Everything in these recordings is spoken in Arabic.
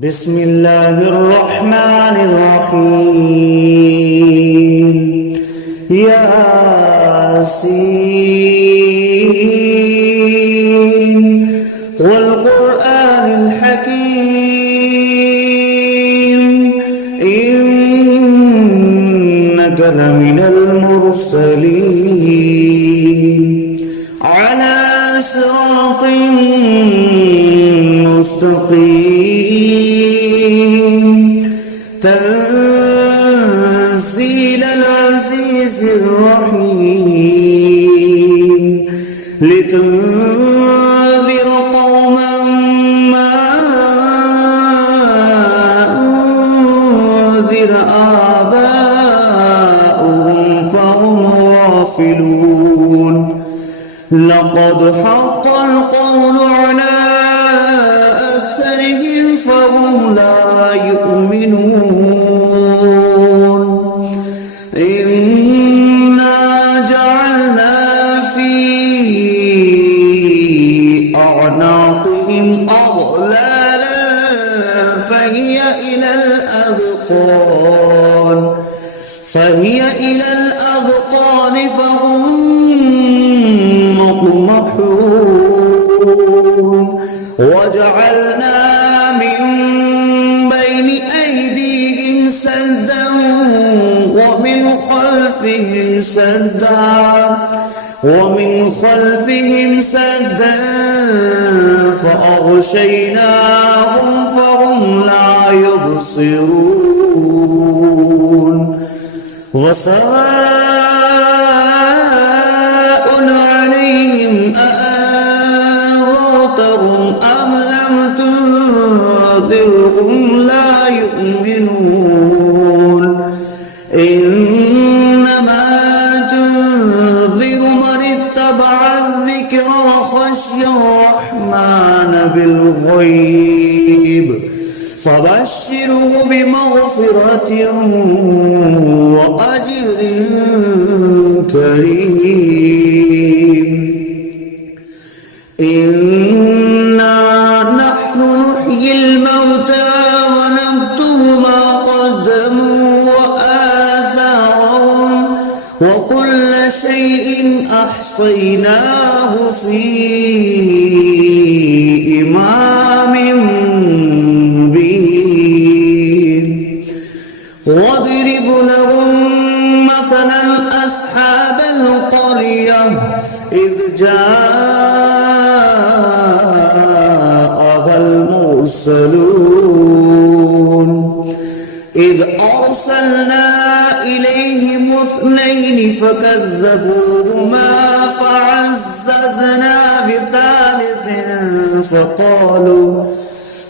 بسم الله الرحمن الرحيم. ياسين والقرآن الحكيم إنك لمن المرسلين على صراط مستقيم تنزيل العزيز الرحيم لتنذر قوما ما أنذر آباؤهم فهم غافلون. لقد حق القول على أكثرهم فهم لا يؤمنون. إنا جعلنا في أعناقهم أغلالا فهي إلى الأذقان فهم مقمحون. وجعلنا من بين أيديهم سدا ومن خلفهم سدا فأغشيناهم فهم لا يبصرون. وسواء عليهم أأنذرتهم أم لم تنذرهم لا يؤمنون. إنما تنذر من اتبع الذكر وخشي الرحمن بالغيب فبشره بمغفرة وأجر كريم. إنا نحن نحيي الموتى ونكتب ما قدموا وآثارهم وكل شيء أحصيناه في إمام مبين. واضرب لهم مثلا أصحاب القرية إذ جاءها المرسلون إذ أرسلنا إليهم 2 فكذبوهما فعززنا بثالث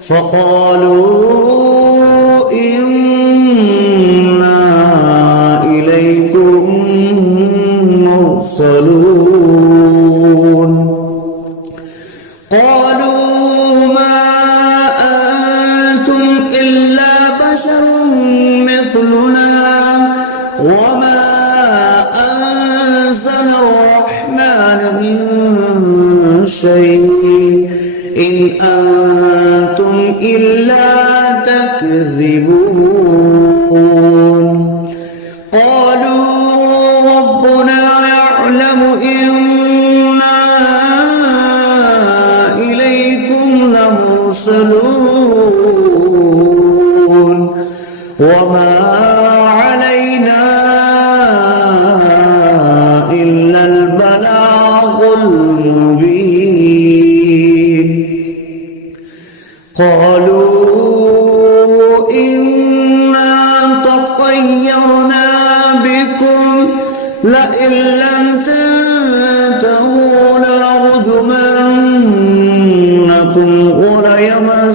فقالوا إنا إليكم مرسلون. قالوا ما أنتم إلا بشر مثلنا وما أنزل الرحمن من شيء إن أنتم إلا تكذبون. قالوا ربنا يعلم إنا إليكم لمرسلون وما علينا إلا البلاغ المبين. قالوا إنا تطيرنا بكم لئن لم تنتهوا لنرجمنكم وليمسنكم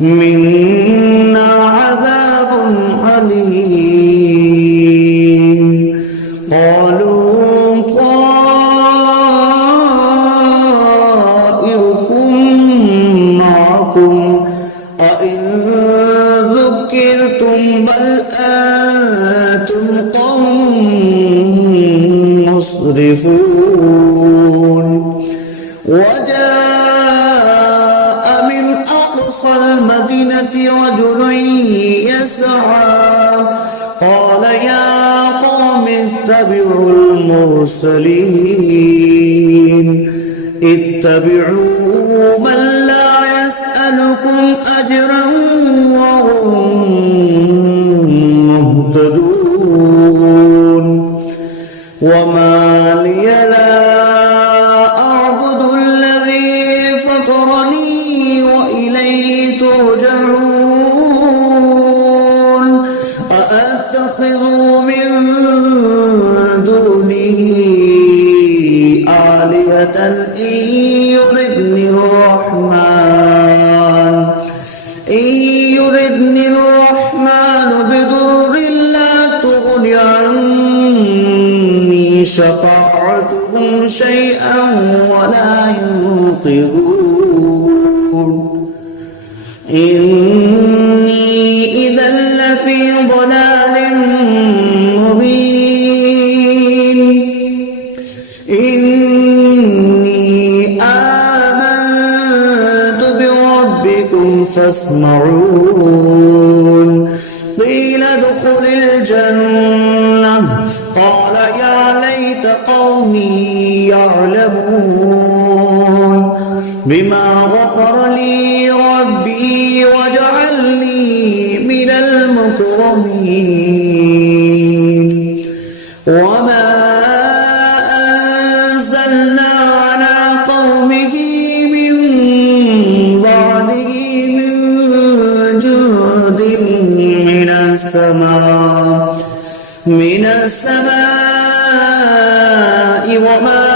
منا عذاب أليم. قالوا طائركم معكم أئن ذكرتم بل أنتم قوم مسرفون. وجاء أقصى المدينة رجل يسعى قال يا قوم اتبعوا المرسلين اتبعوا من لا يسألكم أجرا وهم مهتدون وما لي لا أعبد الذي فطرني وإليه ترجعون أأتخذ من دونه آلهة إن يردني الرحمن بضر لا تغن عني شفاعتهم شيئا ولا ينقذون إني إذا لفي ضلال مبين إني آمنت بربكم فاسمعون قيل ادخل الجنة قال يا ليت قومي يعلمون بما غفر لي ربي وجعلني من المكرمين وما أنزلنا على قومه من بعده من جند من السماء وما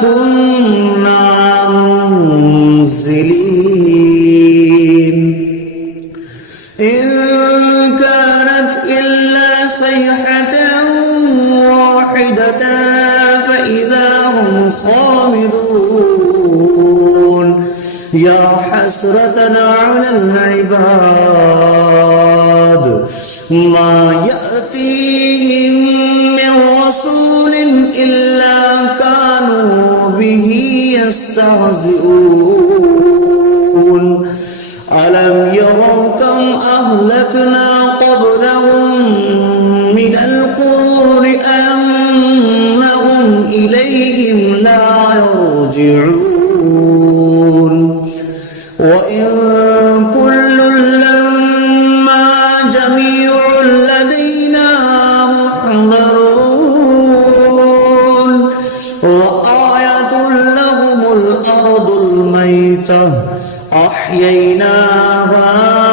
كنا منزلين إن كانت إلا صيحة واحدة فإذا هم خامدون يا حسرة على العباد ما يأتيهم من رسول إلا كانوا به يستهزئون ألم يروا كم أهلكنا قبلهم من القرون أنهم إليهم لا يرجعون وإن كل لما جميع لدينا محضرون وآية لهم الأرض الميتة أحييناها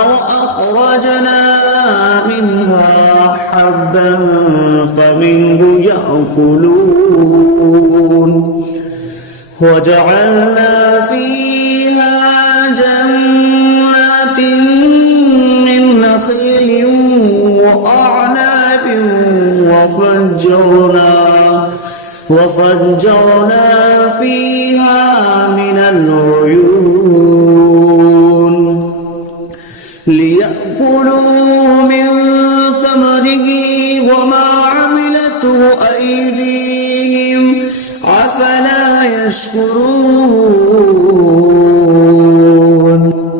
وأخرجنا منها حبا فمنه يأكلون وجعلنا فيها جنات من نخيل وأعناب وفجرنا فيها من العيون ليأكلوا من ثمره وما عملته أيديهم أفلا يشكرون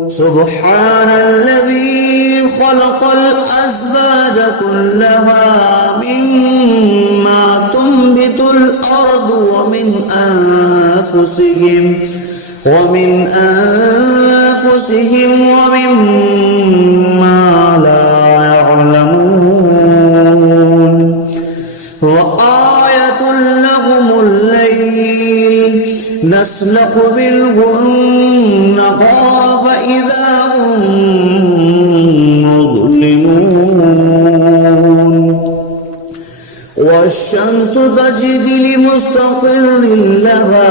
سبحان الذي خلق الأزواج كلها مما تنبت الأرض ومن أنفسهم ومما لا يعلمون وآية لهم الليل نسلخ منه النهار فإذا هم مظلمون والشمس تجري لمستقر لها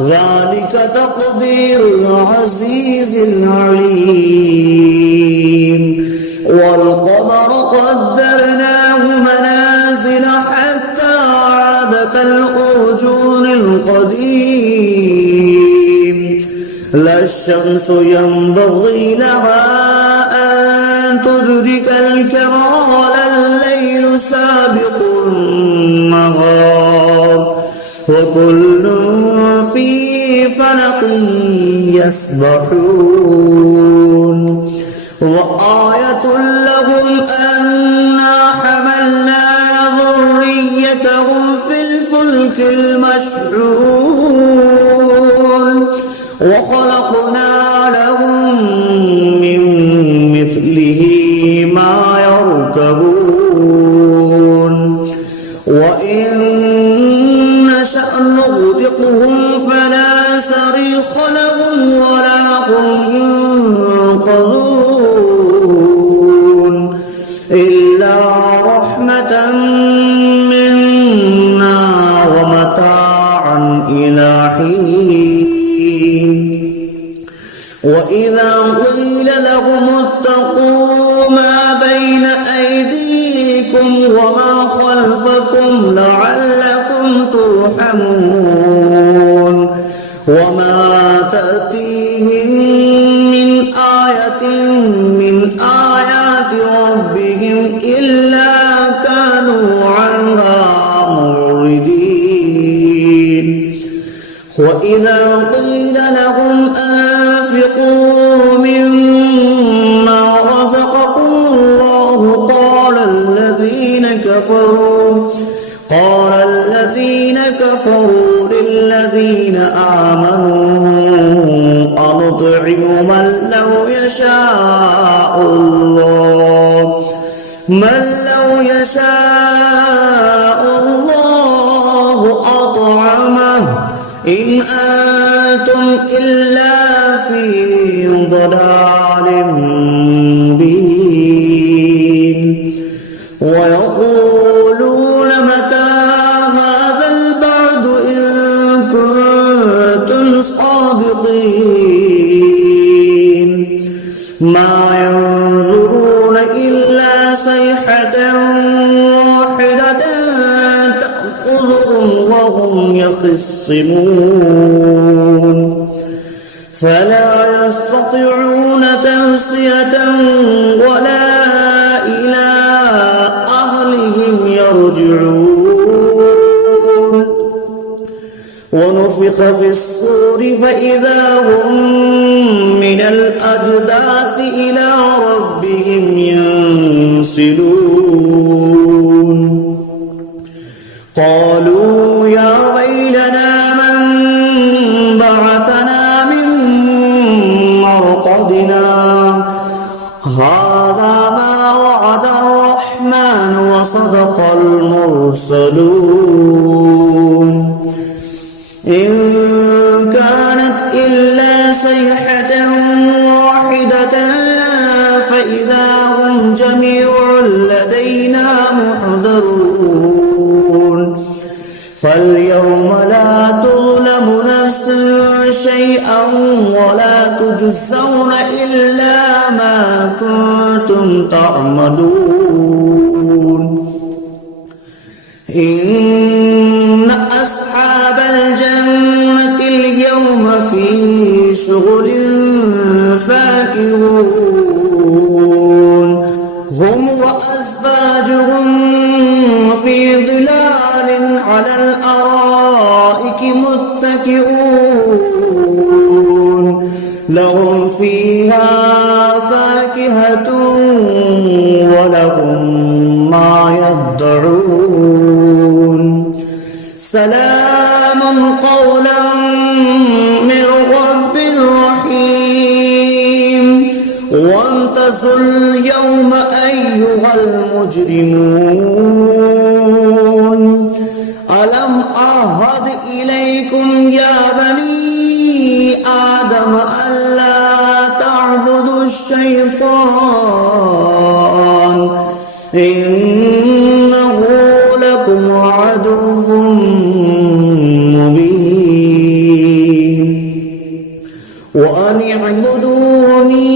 ذلك تقدير العزيز العليم والقمر قدرناه منازل حتى عاد كالأرجون القديم لا الشمس ينبغي لها أن تدرك الكمال الليل سابق النهار وكل في فلق يسبحون وآية لهم أنا حملنا ذريتهم في الفلك المشحون وخلقنا لهم من مثله ما يركبون وإن نشأ نغرقهم فلا صريخ لهم ولا هم ينقذون إلا رحمة منا ومتاعا إلى حين وإذا قيل لهم اتقوا ما بين أيديكم وما خلفكم لعلكم ترحمون وما تأتيهم من آية من آيات ربهم إلا كانوا عنها معرضين وإذا قيل لهم أنفقوا مما رزقكم الله قال الذين كفروا للذين آمنوا أنطعم من لو يشاء الله أطعمه إن أنتم إلا في ضلال مبين ويقولون متى هذا البعد إن كنتم صادقين ما ينظرون إلا صيحة واحدة تأخذهم وهم يخصمون فلا يستطيعون توصية ولا إلى أهلهم يرجعون ونفخ في الصور فإذا هم من الأجداث إلى ربهم ينسلون قالوا يا ويلنا من بعثنا من مرقدنا هذا ما وعد الرحمن وصدق المرسلون إن كانت إلا صيحة واحدة فإذا هم جميع لدينا محضرون فاليوم لا تظلم نفس شيئا ولا تجزون إلا ما كنتم تعملون إن أصحاب الجنة اليوم في شغل فاكهون هم وأزواجهم في ظلال على الأرائك متكئون لهم فيها فاكهة ولهم ما يدعون سلام قولا من رب رحيم وامتازوا اليوم أيها المجرمون ألم أعهد إليكم يا بني آدم ألا تعبدوا الشيطان إنه لكم عدو مبين وأن اعبدوني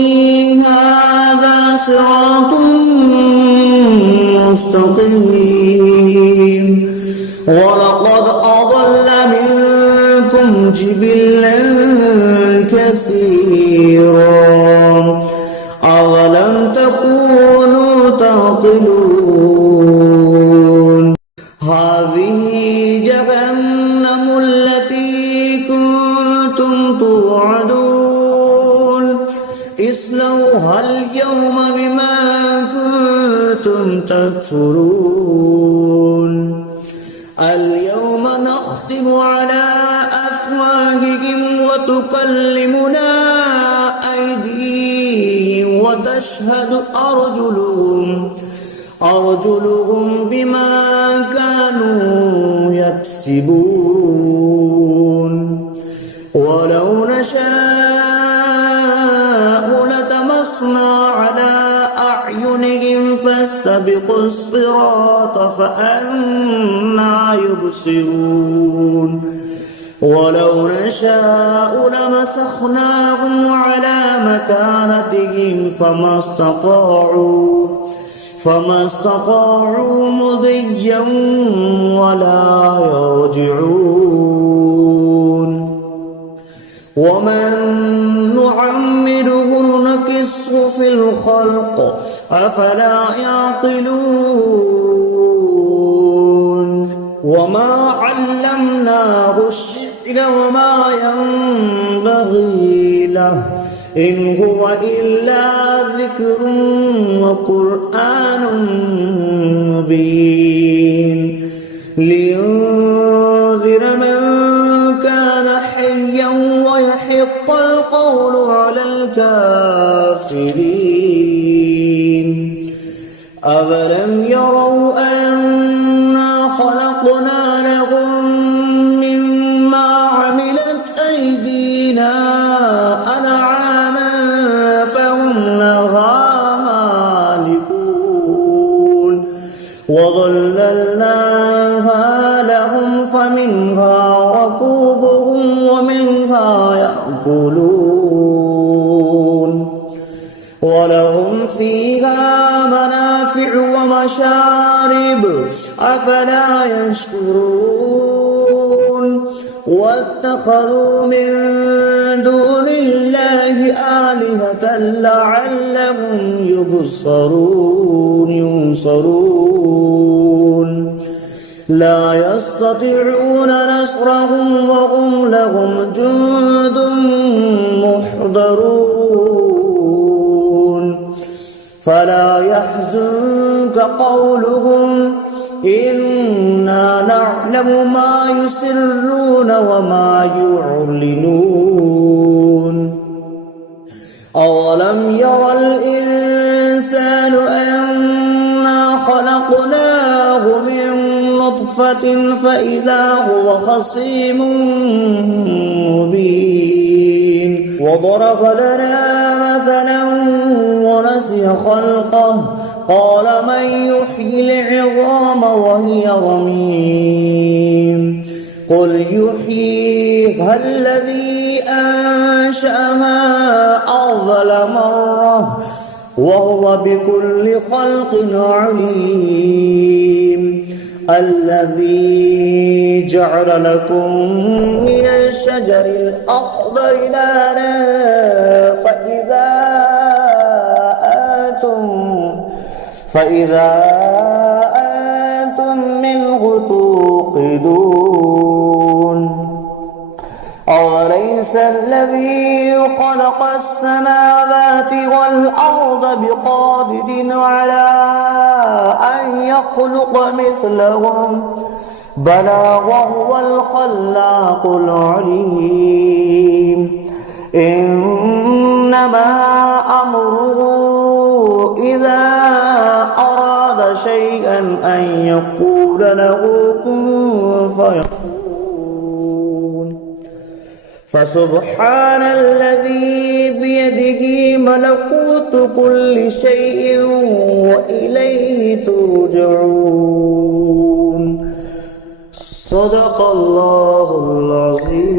هذا صراط مستقيم ولقد أضل منكم جبلا كثيرا أولم تكونوا تعقلون هذه جهنم التي كنتم نساؤها اليوم بما كنتم تكفرون اليوم نختم على أفواههم وتكلمنا أيديهم وتشهد أرجلهم بما كانوا يكسبون ولو نشاء لطمسنا على أعينهم فاستبقوا الصراط فأنى يبصرون ولو نشاء لمسخناهم على مكانتهم فما استطاعوا مضيا ولا يرجعون ومن نعمره نكسه في الخلق أفلا يعقلون وما علمناه الشعر وما ينبغي له إن هو إلا ذكر وقرآن مبين لينذر من كان حيا ويحق القول على الكافرين أولم يروا أنا خلقنا لهم مما عملت أيدينا أنعاما فهم لها مالكون وظللناها لهم فمنها ركوبهم ومنها يأكلون ولهم فيها منافع ومشارب أفلا يشكرون واتخذوا من دون الله آلهة لعلهم ينصرون لا يستطيعون نصرهم وهم لهم جند محضرون فلا يحزنك قولهم إنا نعلم ما يسرون وما يعلنون أولم ير الإنسان أنا خلقناه من نطفة فإذا هو خصيم مبين وضرب لنا مثلا ونسي خلقه قال من يحيي العظام وهي رميم قل يحييها الذي أنشأها أول مرة وهو بكل خلق عليم الذي جعل لكم من الشجر الأخضر نارا فإذا أنتم منه توقدون أوليس الذي خلق السماوات والأرض بقادر على أن يخلق مثلهم بلى وهو الخلاق العليم إنما أمره إذا أراد شيئا أن يقول له كن فيكون فسبحان الذي بيده ملكوت كل شيء وإليه ترجعون صدق الله العظيم.